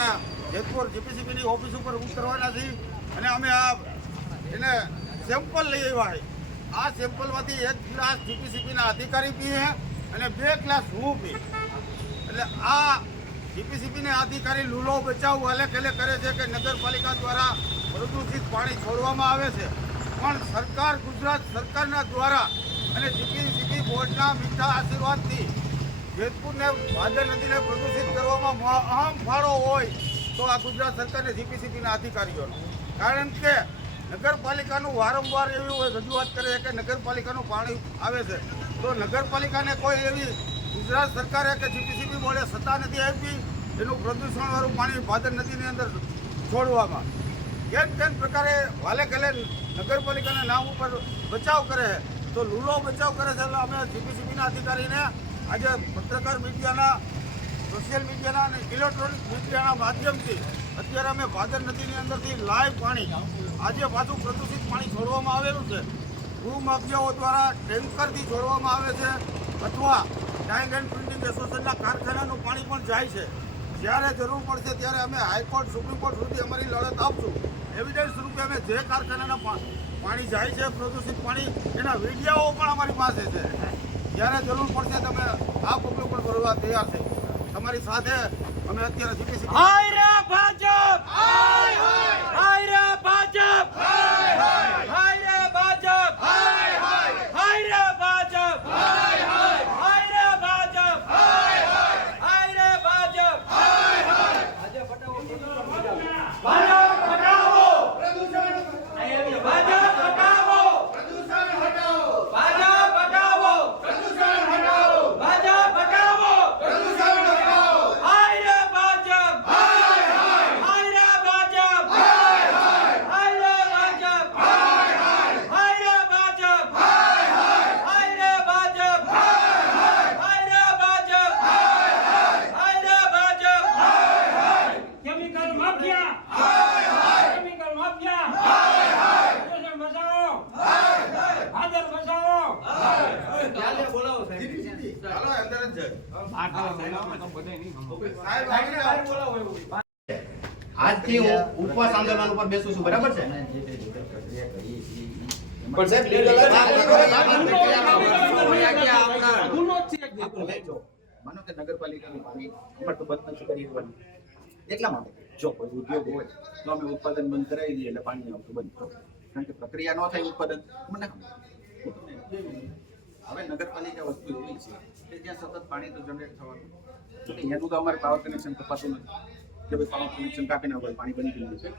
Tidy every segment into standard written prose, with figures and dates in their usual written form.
અહીંયા જેતપુર જીપીસીબીની ઓફિસ ઉપર ઉતરવાના છીએ અને અમે આ એને સેમ્પલ લઈ આવ્યા છે. આ સેમ્પલમાંથી 1 ગ્લાસ જીપીસીબીના અધિકારી પીએ અને 2 ગ્લાસ હું પી. એટલે આ જીપીસીબીના અધિકારી લૂલો બચાવ અલે કરે છે કે નગરપાલિકા દ્વારા પ્રદૂષિત પાણી છોડવામાં આવે છે, પણ સરકાર ગુજરાત સરકારના દ્વારા અને જીપીસીબી બોર્ડના મીઠા આશીર્વાદથી જેતપુરને ભાદર નદીને પ્રદૂષિત કરવામાં અહમ ફાળો હોય તો આ ગુજરાત સરકારને જીપીસીબીના અધિકારીઓનો. કારણ કે નગરપાલિકાનું વારંવાર એવી રજૂઆત કરે છે કે નગરપાલિકાનું પાણી આવે છે, તો નગરપાલિકાને કોઈ એવી ગુજરાત સરકારે કે જીપીસીબી બોર્ડે સત્તા નથી આપી એનું પ્રદૂષણવાળું પાણી ભાદર નદીની અંદર છોડવામાં. કેમ પ્રકારે વાલે ગલે નગરપાલિકાના નામ ઉપર બચાવ કરે છે, તો લૂલો બચાવ કરે છે. એટલે અમે જીપીસીબીના અધિકારીને આજે પત્રકાર મીડિયાના, સોશિયલ મીડિયાના અને ઇલેક્ટ્રોનિક મીડિયાના માધ્યમથી અત્યારે અમે ભાદર નદીની અંદરથી લાઈવ પાણી આજે પાછું પ્રદૂષિત પાણી છોડવામાં આવેલું છે. ભૂમાફિયાઓ દ્વારા ટેન્કરથી છોડવામાં આવે છે અથવા ડાઇંગ એન્ડ પ્રિન્ટિંગ એસોસિએશનના કારખાનાનું પાણી પણ જાય છે. જ્યારે જરૂર પડશે ત્યારે અમે હાઈકોર્ટ, સુપ્રીમ કોર્ટ સુધી અમારી લડત આપશું. એવિડન્સ રૂપે અમે જે કારખાનાના પાણી જાય છે પ્રદૂષિત પાણી, એના વિડીયો પણ અમારી પાસે છે. જ્યારે જરૂર પડશે તમે આ પગલું પણ ભરવા તૈયાર છે. તમારી સાથે અમે અત્યારે જીપીસીબી હાય રે ભાજપ, હાય હાય રે ભાજપ, હાય હાય રે ભાજપ, હાય રે ભાજપ, હાય રે ભાજપ, હાય રે ભાજપ, આજે બટાવો ભાજપ હટાવો, પ્રદૂષણ ભાજપ હટાવો, પ્રદૂષણ હટાવો, ભાજપ હટાવો, પ્રદૂષણ હટાવો, ભાજપ હટાવો, પ્રદૂષણ હટાવો, હાય રે ભાજપ, હાય રે ભાજપ, હાય રે ભાજપ, હાય રે ભાજપ, હાય રે ભાજપ, હાય રે ભાજપ, હાય રે Bhajap, chemical mafia, chemical mafia, પ્રદૂષણ બચાવો, ભાજપ બચાવો. ચાલે બોલાવો સાહેબ. ચાલો અંદર જ જાય. આજથી હું ઉપવાસ આંદોલન ઉપર બેસું છું, બરાબર છે? પણ સાહેબ માનો કે નગરપાલિકાનું પાણી અમારે તો બંધ નથી કરી દેવાનું. એટલા માટે જો કોઈ ઉદ્યોગ હોય તો અમે ઉત્પાદન બંધ કરાવી દઈએ એટલે પાણી આવતું બંધ કરો. કારણ કે પ્રક્રિયા ન થાય ઉત્પાદન મને હવે નગરપાલિકા વસ્તુ એવી છે કે જ્યાં સતત પાણી તો જનરેટ થવાનું, તો એનું તો અમારે પાવર કનેક્શન કપાતું નથી કે ભાઈ પાવર કનેક્શન કાપી નાખો પાણી બની ગયું છે.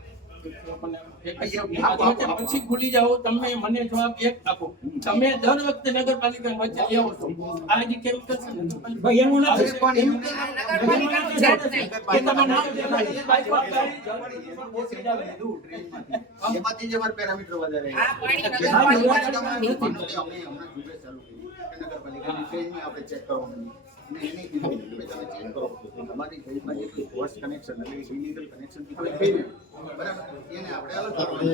પછી ભૂલી જાઓ. તમે મને જવાબ એક આપો, તમે દર વખતે નગરપાલિકા વચ્ચે આવો છો, આ જે કેમિકલ છે ભાઈ એનું નામ એમાંથી જે અમારે પેરામીટર વધારે નગરપાલિકાની ટ્રેનમાં આપણે ચેક કરવાનું અને એની કીધું કે તમે ચેક કરો તમારી ટ્રેનમાં જેટલું ફોર્સ કનેક્શન એટલે ઇલીગલ કનેક્શન થી કોઈ થઈ બરાબર એને આપણે અલગ કરવાનું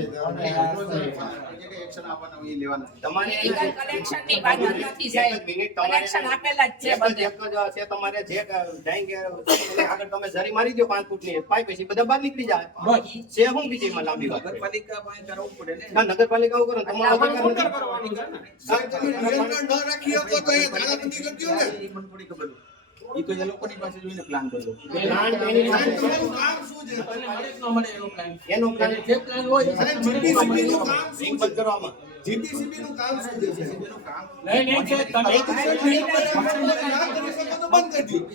જે કે એક્શન આપવાના હોય એ લેવાના. તમારે ઇલીગલ કનેક્શનની વાત નથી સાહેબ, કનેક્શન આપેલા જ છે બધે. એક જ છે તમારે જે ડાઈંગ આગળ તમે જરી મારી દો 5 ફૂટની પાઇપ પછી બધા બહાર નીકળી જાય બસ છે. હું બીજીમાં લાંબી વાત નગરપાલિકા પાસે કરવું પડે ને. ના નગરપાલિકા ઉપર તમારો અધિકાર નથી. ઈ તો એ લોકોની પાસે જોઈને પ્લાન કરજો. પ્લાન એની પાસે એનો પ્લાન જે પ્લાન હોય જીપીસીબી નું કામ શું છે કરવામાં? જીપીસીબી નું કામ શું છે? જીપીસીબી નું કામ નહીં છે.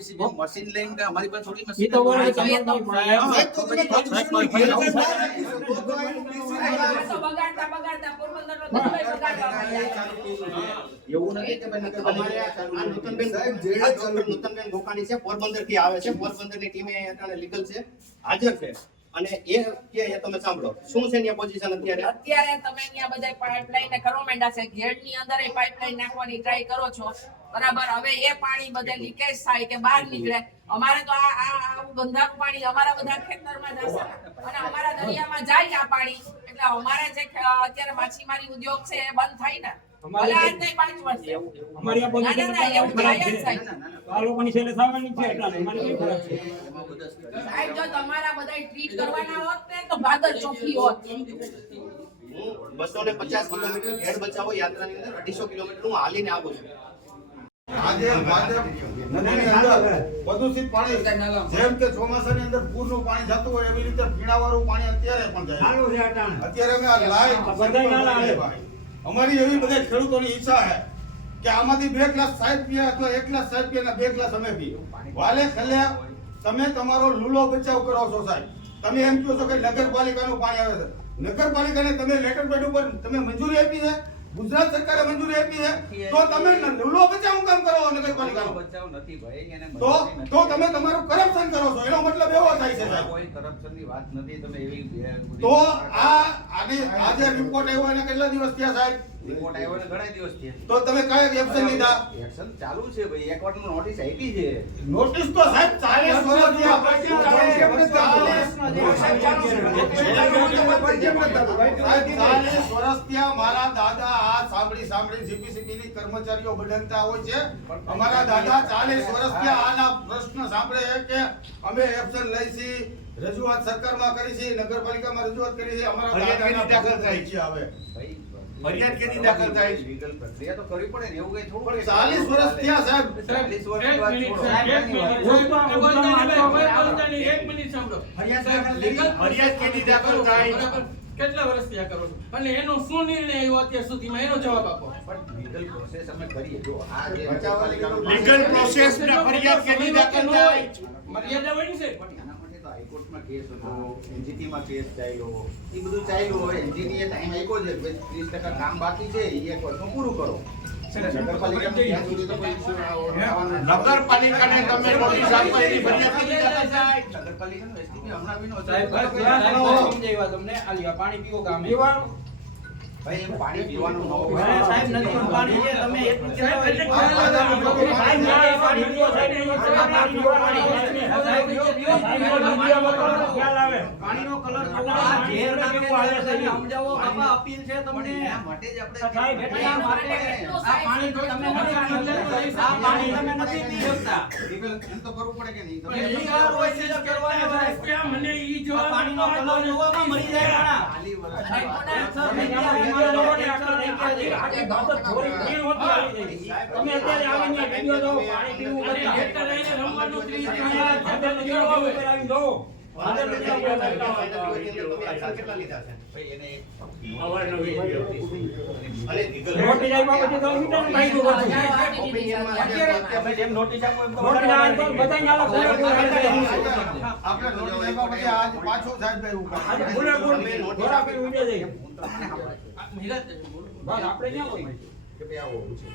તમે મશીન લઈને કે અમારી પાસે થોડી ઈ મશીન તો બોલે તમે તો બગાડતા બગાડતા પોરબંદરનો ધંધોય બગાડવા માંડ્યા. એવું નથી કે ભાઈ નગરપાલિકા આ નૂતનબેન ગોકાણી છે, પોરબંદર થી આવે છે. પોરબંદર ની ટીમે અત્યારે લીગલ છે, હાજર છે અને એ કે તમે સાંભળો શું છે એની પોઝિશન અત્યારે. અત્યારે તમે અહીંયા બધા પાઇપલાઈન ને કરવા માંડ્યા છે, ગેટની અંદર એ પાઇપલાઈન નાખવાની ટ્રાય કરો છો, બરાબર. હવે એ પાણી બધે લીકેજ થાય કે બહાર નીકળે. અમારે તો આ ગંધારું પાણી અમારા બધા ખેતરમાં જશે અને અમારા દરિયામાં જાય આ પાણી, એટલે અમારે જે અત્યારે માછીમારી ઉદ્યોગ છે એ બંધ થાય ને. ભલે આજ નહીં 5 વર્ષ અમારી આ ના એવું થાય જ થાય. આ લોકોની છેલ્લે થવાની છે એટલા મને કઈ ફરક છે એમાં બધા study સાહેબ જો તમારા બધા ટ્રીટ કરવાના હોત ને તો ભાદર ચોખ્ખી હોત. હું 250 કિલોમીટર ઘેડ બચાવો યાત્રાની અંદર 250 કિલોમીટર હું હાલીને આવું છું. આજે નદીની અંદર પ્રદૂષિત પાણી જેમ કે ચોમાસાની અંદર પૂરનું પાણી જતું હોય એવી રીતે પીણાવાળું પાણી અત્યારે પણ જાય ચાલુ છે અટાણે અત્યારે અમે આ લાઈવ બધાય નાલા આવે. અમારી એવી બધા ખેડૂતોની ઈચ્છા છે કે આમાંથી 2 ગ્લાસ સાહેબ પીએ અથવા 1 ગ્લાસ સાહેબ પીએ અને 2 ગ્લાસ અમે પીએ. વાલે ખલે તમે તમારો લૂલો બચાવ કરો છો સાહેબ. તમે એમ કહો છો કે નગરપાલિકાનું પાણી આવે છે. નગરપાલિકાને તમે લેટર પેડ ઉપર તમે મંજૂરી આપી છે, ગુજરાત સરકારે મંજૂરી આપી છે, તો તમે લૂલો બચાવ કામ કરો નગરપાલિકાનો. બચાવ નથી ભાઈ, એને તો મંજૂરી તો નથી. તમે તમારું કરપ્શન કરો છો એનો મતલબ એવો થાય છે સાહેબ. કોઈ કરપ્શનની વાત નથી. તમે એવી તો આજે રિપોર્ટ આવ્યો એને કેટલા દિવસ થયા સાહેબ? રિપોર્ટ આવ્યો ને ઘણા દિવસ થયા. તો તમે કયા એક્શન લીધા? એક્શન ચાલુ છે ભાઈ, એક વાર નોટિસ આપી છે. નોટિસ તો સાહેબ 40 વર્ષ થયા. 40 વર્ષ થયા મારા દાદા આ સાંભળી જીપીસીપી ની કર્મચારીઓ બદલતા હોય છે. અમારા દાદા 40 વર્ષ થયા આના પ્રશ્ન સાંભળે છે કે અમે એક્શન લઈશી, રજૂઆત સરકારમાં કરી છે, નગરપાલિકામાં રજૂઆત કરી છે. અમારા દાદાના દાખલ થાય છે હવે ભાઈ, ફરિયાદ કેની દાખલ થાય છે? લીગલ પ્રક્રિયા તો કરવી પડે ને, એવું કઈ થોડું 40 વર્ષ થયા સાહેબ. 40 વર્ષની વાત છોડો. એક મિનિટ સાંભળો. ફરિયાદ કેની દાખલ થાય? બરાબર. કેટલા વર્ષથી આ કરો છો અને એનો શું નિર્ણય આવ્યો અત્યાર સુધીમાં એનો જવાબ આપો. પણ લીગલ પ્રોસેસ અમે કરીએ. જો આ જે લીગલ પ્રોસેસ ને ફરિયાદ કેની દાખલ થાય? મર્યાદા હોય ને છે. પણ એના માટે તો હાઈકોર્ટમાં કેસ હતો, એનજીટીમાં કેસ ચાલ્યો, એ બધું ચાલ્યું. હવે એનજીટીએ ટાઈમ આપ્યો છે કે 30% કામ બાકી છે, એ એક વર્ષમાં પૂરું કરો. નગરપાલિકામાં ત્યાં સુધી તો કોઈ issue આવવાનો નથી. નગરપાલિકાને તમે નોટિસ આપો એની ફરિયાદ કેની દાખલ થાય? નગરપાલિકાનો STP હમણાં બી નો છે. પાણી પીવો ગામે ભાઈ, એમ પાણી પીવાનું ન હોય. સાહેબ નથી પાણી છે તમે એટલું સાહેબ, એટલે ખ્યાલ આવે. પાણીનો કલર ઝેર નાખે છે સમજાવો બાપા અપીલ છે તમને એના માટે જ આપણે સાહેબ એટલા માટે આ પાણી તો તમે નથી પી શકતા. આ પાણી તમે નથી પી શકતા. લીગલ એમ તો કરવું પડે કે નહીં? તો લીગલ પ્રોસેસ કરવાની હોય. ત્યાં મને ઈ આ જવાબ પાણીનો કલર જોવામાં મરી જાય માણા. ખાલી વર્ષ તમે અત્યારે આવીને વિડિયો જો પાણી પીવું અને બધા. હેઠળ રહીને રમવાનું 30 કેટલા લીધા છે? ભાઈ, એને નોટિસ આપ્યા પછી તો મીટર ભાઈ તમે જેમ નોટિસ આપો એમ તો બધાય નાલા પૂરેપૂરા આપણે નોટિસ આપ્યા પછી આજ પાછો સાહેબ એવું કરે. આજે પૂરેપૂરું ઘોડા પી ઉડે જાય. નિરાશ બોલો. બસ આપણે ક્યાં કોઈ કે ભાઈ આવું છે.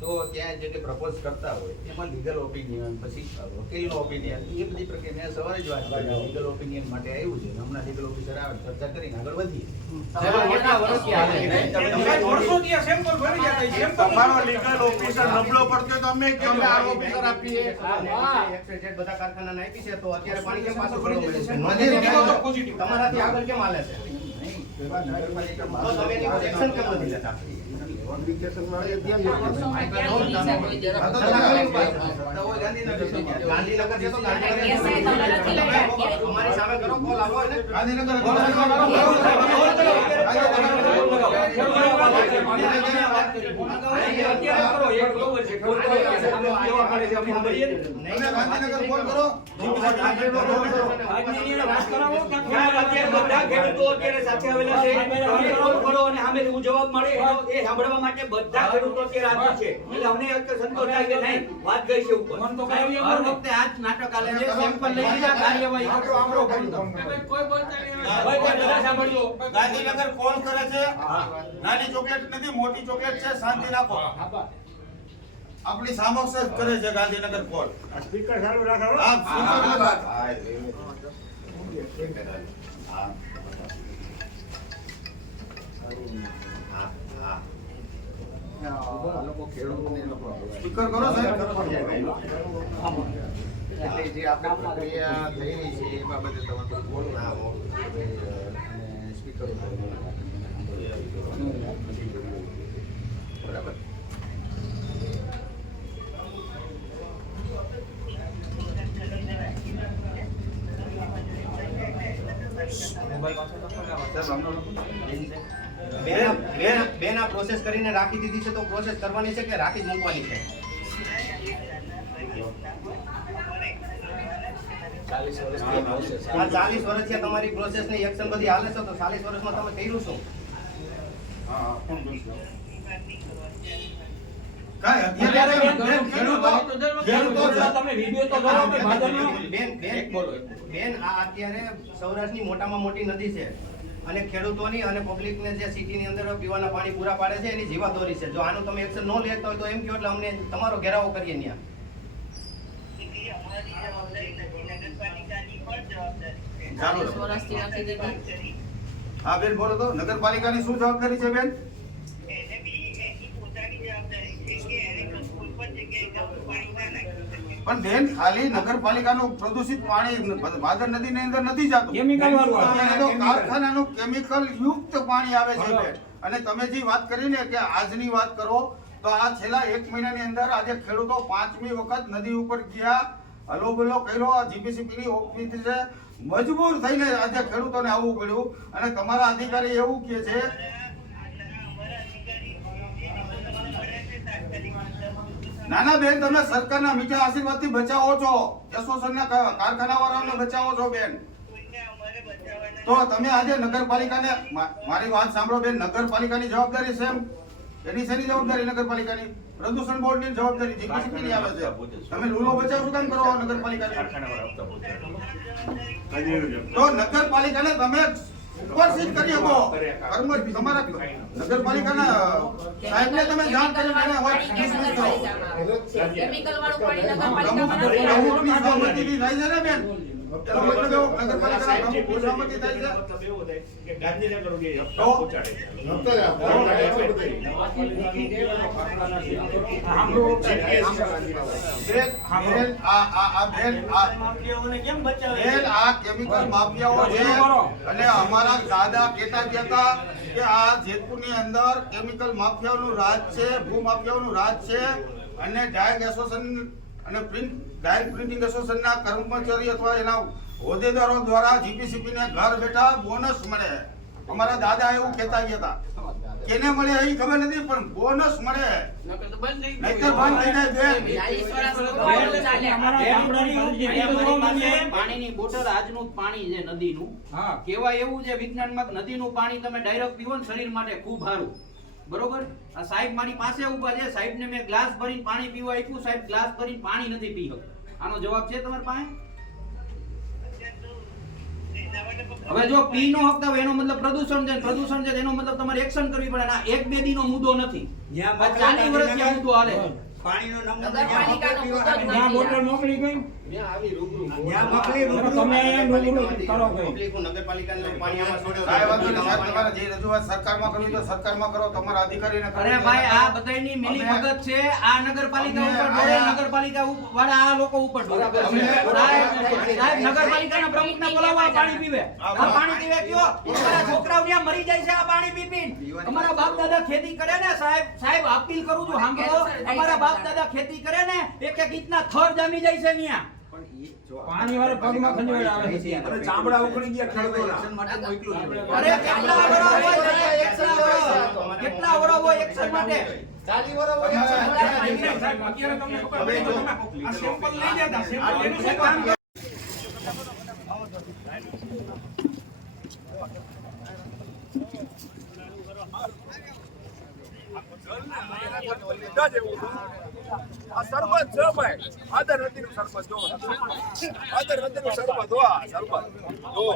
તો ત્યાં જે પ્રપોઝ કરતા હોય એમાં લીગલ ઓપિનિયન, પછી વકીલનો ઓપિનિયન, એ બધી પ્રક્રિયા મેં સવારે જ વાત કરી. લીગલ ઓપિનિયન માટે આવ્યું છે. હમણાં લીગલ ઓફિસર આવે, ચર્ચા કરીને આગળ વધીએ. તમારો લીગલ ઓફિસર નબળો પડતો તો અમે કે અમે આર ઓફિસર આપીએ. બધા કારખાના આપી છે તો અત્યારે પાણી કેમ પાછું ફરી જશે? નથી. તમારાથી આગળ કેમ હાલે છે? નહીં, નગરપાલિકામાં તો તમે એની પર એક્શન કેમ નથી લેતા? ગાંધીનગર છે તો અમારી સામે કરો, કોલ આવો ને. ગાંધીનગર ફોન કરો. જવાબ મળે એ સાંભળવા માટે બધા ખેડૂતો અત્યારે હાજર છે એટલે અમને એક સંતોષ થાય કે નહીં વાત ગઈ છે ઉપર હર વખતે આ જ નાટક આલે છે સેમ્પલ લઈ લીધા કાર્યવાહી કોઈ બોલતા નહીં. બધા સાંભળજો ગાંધીનગર કોલ કરે છે. નાની ચોકલેટ નથી, મોટી ચોકલેટ છે. શાંતિ રાખો. આપણી સામક્ષ જ કરે છે ગાંધીનગર કોલ. સ્પીકર ચાલુ રાખો હા, સ્પીકર લગાડ. આ લોકો ખેડૂતોને લોકો સ્પીકર કરો સાહેબ. એટલે જે આપણે પ્રક્રિયા થઈ રહી છે એ બાબતે તમે કોઈ બોલ ના હો અને સ્પીકર બરાબર. બેન આ પ્રોસેસ કરીને રાખી દીધી છે તો પ્રોસેસ કરવાની છે કે રાખી જ મૂકવાની છે? આ 40 વર્ષથી તમારી પ્રોસેસ ની એક્શન બધી હાલે છે તો 40 વર્ષમાં તમે કર્યું શું? કાંઈ અત્યારે ખેડૂતો તમે વિડીયો તો જોવો કે ભાદરનો બેન આ અત્યારે સૌરાષ્ટ્રની મોટામાં મોટી નદી છે અને ખેડૂતોની અને પબ્લિકને જે સિટીની અંદર પીવાના પાણી પૂરા પાડે છે એની જીવાદોરી છે. જો આનું તમે એક્શન ન લેતા હોય તો એમ કહો એટલે અમને તમારો ઘેરાવો કરીએ ત્યાં. ચાલો. 40 વર્ષથી નથી દીધી. હા બેન બોલો તો નગરપાલિકાની શું જવાબદારી છે બેન? પણ બેન ખાલી નગરપાલિકાનું પ્રદૂષિત પાણી ભાદર નદીની અંદર નથી જતું. કેમિકલ વાળું અત્યારે તો કારખાનાનું કેમિકલ યુક્ત પાણી આવે છે બેન. અને તમે જે વાત કરી ને કે આજની વાત કરો તો આ છેલ્લા 1 મહિનાની અંદર આજે ખેડૂતો 5મી વખત નદી ઉપર ગયા, હલોબલો કર્યો. જીપીસીપી ની ઓફિસ છે, મજબૂર થઈને આજે ખેડૂતોને આવવું પડ્યું. અને તમારા અધિકારી એવું કહે છે નાના બેન તમે સરકારના મીઠા આશીર્વાદથી બચાવો છો, એસોસિએશનના કારખાનાવાળાઓને બચાવો છો બેન. તો તમે આજે નગરપાલિકાને મારી વાત સાંભળો બેન, નગરપાલિકાની જવાબદારી છે એની શેની જવાબદારી? નગરપાલિકાની પ્રદૂષણ બોર્ડની જવાબદારી જીપીસીપી ની આવે છે. તમે લૂલો બચાવ શું કામ કરો નગરપાલિકાની? તો નગરપાલિકાને તમે ઉપરસીટ કરી શકો. તમારા નગરપાલિકાના સાહેબને તમે જાણ કરીને એને ડિસમિસ કરો. કેમિકલ વાળું પાણી પ્રમુખની નગરપાલિકામાં સહમતિથી થાય છે ને બેન? એનો મતલબ એવો નગરપાલિકાના પ્રમુખની સહમતિ થાય છે. આ કેમિકલ માફિયાઓ છે અને અમારા દાદા કહેતા હતા કે આ જેતપુરની અંદર કેમિકલ માફિયાઓનું રાજ છે, ભૂ માફિયાઓનું રાજ છે. અને ડાયગ એસોસિએશન અને ડાયગ પ્રિન્ટિંગ એસોસિએશનના કર્મચારી અથવા એના હોદ્દેદારો દ્વારા જીપીસીપી ને ઘર બેઠા બોનસ મળે. અમારા દાદા એવું કહેતા હતા. કેને મળે એ ખબર નથી પણ બોનસ મળે. નહીંતર બંધ થઈ જાય. પાણીની બોટલ આજનું પાણી છે નદીનું. કેવાય એવું છે વિજ્ઞાનમાં નદીનું પાણી તમે ડાયરેક્ટ પીવો ને શરીર માટે ખૂબ સારું. બરોબર? આ સાહેબ મારી પાસે ઉભા છે, સાહેબને મેં ગ્લાસ ભરીને પાણી પીવા આપ્યું, સાહેબ ગ્લાસ ભરીને પાણી નથી પી શકતા. આનો જવાબ છે તમારી પાસે? હવે જો પી નો હકતા હોય એનો મતલબ પ્રદૂષણ છે, પ્રદૂષણ છે એનો મતલબ તમારે એક્શન કરવી પડે. આ 1-2 દીનો મુદ્દો નથી, 40 વર્ષથી આ મુદ્દો હાલે. પાણીનો નગરપાલિકાનો મુદ્દો જ ત્યાં બોટલ નથી. મોકલી ગઈ. તમારે જે રજૂઆત સરકારમાં કરવી તો સરકારમાં કરો, તમારા અધિકારીને કરો. અરે ભાઈ આ બધાયની મિલીભગત છે. આ નગરપાલિકા ઉપર ડોળે, નગરપાલિકા વાળા આ લોકો ઉપર ડોળે. સાહેબ નગરપાલિકાના પ્રમુખને બોલાવો, આ પાણી પીવે. આ પાણી પીવે કયો? અમારા છોકરાઓ ત્યાં મરી જાય છે આ પાણી પી પીને. અમારા બાપ દાદા ખેતી કરે ને સાહેબ અપીલ કરું છું સાંભળો. અમારા બાપ દાદા ખેતી કરે ને એક ઇંચના થર જામી જાય છે ત્યાં. પાણી વાળો પગમાં ખંજવાળ આવે છે. ચામડા ઉખડી ગયા ખેડૂતોના. અરે કેટલા વરો હોય એક્શન કેટલા વરો હોય એક્શન માટે? 40 વર્ષ હોય સાહેબ અત્યારે તમને ખબર પડે તો તમે આ સેમ્પલ લઈ જતા સેમ્પલ એનું શું કામ? આ સરબત છે ભાઈ, આદર નદીનું સરબત જો, આદર નદીનું સરબત જો, આ સરબત જો.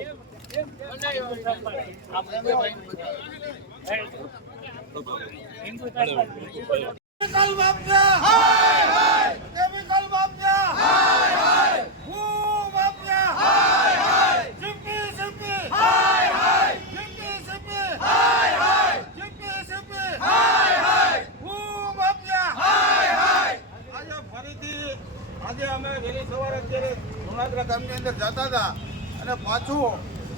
કેમિકલ માફિયા હાય હાય, કેમિકલ માફિયા હાય હાય, ભૂ માફિયા હાય હાય, જીપીસીપી હાય હાય, જીપીસીપી હાય હાય, જીપીસીપી હાય હાય, ભૂ માફિયા હાય હાય. આજે ફરીથી આજે અમે વહેલી સવારે અત્યારે જુનાગઢ ગામની અંદર જતા હતા અને પાછું